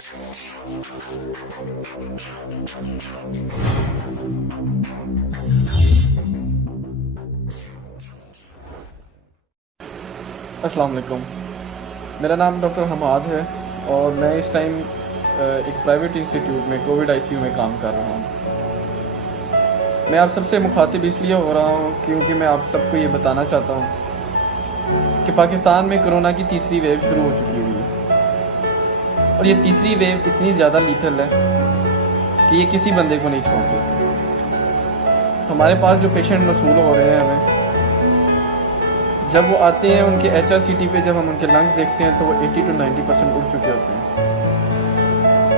अस्सलाम वालेकुम। मेरा नाम डॉक्टर हमाद है और मैं इस टाइम एक प्राइवेट इंस्टीट्यूट में कोविड आईसीयू में काम कर रहा हूँ। मैं आप सबसे मुखातिब इसलिए हो रहा हूँ क्योंकि मैं आप सबको ये बताना चाहता हूँ कि पाकिस्तान में कोरोना की तीसरी वेव शुरू हो चुकी हुई है और ये तीसरी वेव इतनी ज़्यादा लीथल है कि ये किसी बंदे को नहीं छोड़ती। हमारे पास जो पेशेंट मसूल हो रहे हैं हमें जब वो आते हैं उनके HRCT पे जब हम उनके लंग्स देखते हैं तो वो 80 to 90% उड़ चुके होते हैं।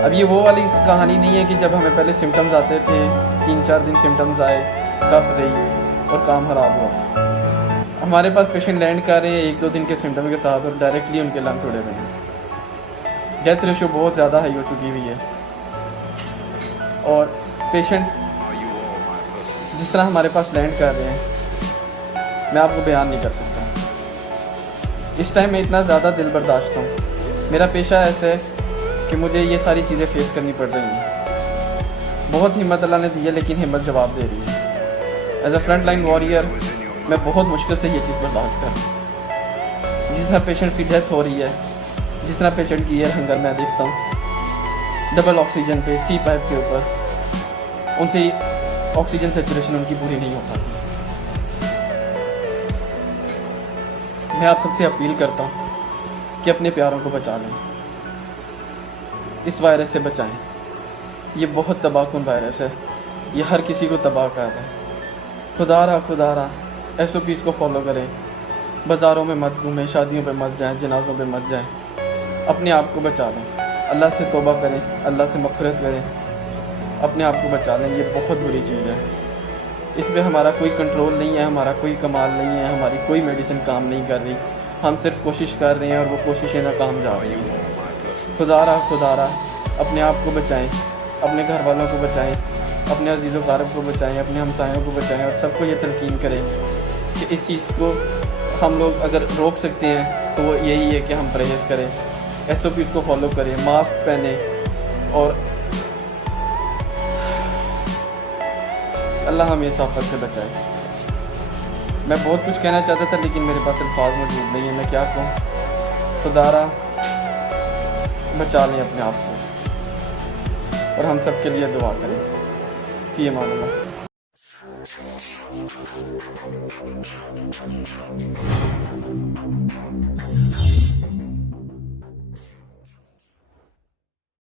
अब ये वो वाली कहानी नहीं है कि जब हमें पहले सिम्टम्स आते थे 3-4 दिन सिम्टम्स आए, कफ रही और काम ख़राब हुआ। हमारे पास पेशेंट लैंड कर रहे हैं 1-2 दिन के सिम्टम के साथ और डायरेक्टली उनके लंग्स उड़े हुए हैं। डेथ रेशो बहुत ज़्यादा हाई हो चुकी हुई है और पेशेंट जिस तरह हमारे पास लैंड कर रहे हैं मैं आपको बयान नहीं कर सकता। इस टाइम मैं इतना ज़्यादा दिल बर्दाश्त हूँ। मेरा पेशा ऐसा है कि मुझे ये सारी चीज़ें फेस करनी पड़ रही हैं। बहुत हिम्मत अल्लाह ने दी है लेकिन हिम्मत जवाब दे रही है। As a front line warrior मैं बहुत मुश्किल से ये चीज़ बर्दाश्त कर रहा हूँ। जिस तरह पेशेंट्स की डेथ हो रही है, जिस तरह पेशेंट की एयर हंगर मैं देखता हूँ डबल ऑक्सीजन पे सी पाइप के ऊपर, उनसे ऑक्सीजन सेचुरेशन उनकी पूरी नहीं हो पाती। मैं आप सबसे अपील करता हूँ कि अपने प्यारों को बचा लें, इस वायरस से बचाएं। ये बहुत तबाहकुन वायरस है, ये हर किसी को तबाह कर रहा है। खुदारा SOPs को फॉलो करें, बाज़ारों में मत घूमें, शादियों पे मत जाएं, जनाज़ों पे मत जाएं। अपने आप को बचा लें, अल्लाह से तौबा करें, अल्लाह से मग़फ़िरत करें, अपने आप को बचा लें। ये बहुत बुरी चीज़ है, इस पर हमारा कोई कंट्रोल नहीं है, हमारा कोई कमाल नहीं है, हमारी कोई मेडिसिन काम नहीं कर रही। हम सिर्फ कोशिश कर रहे हैं और वो कोशिशें नाकाम जा रही हैं। खुदारा अपने आप को बचाएं, अपने घर वालों को बचाएं, अपने अजीज़ क़ारिब को बचाएं, अपने हमसायों को बचाएं और सबको ये तलकीन करें कि इस चीज़ को हम लोग अगर रोक सकते हैं तो वो यही है कि हम परहेज़ करें, SOPs को फॉलो करें, मास्क पहने और अल्लाह हमें इस आफत से बचाए। मैं बहुत कुछ कहना चाहता था लेकिन मेरे पास अल्फाज मौजूद नहीं है, मैं क्या कहूँ। खुदारा बचा लें अपने आप को और हम सब के लिए दुआ करें। फ़ी अमान अल्लाह।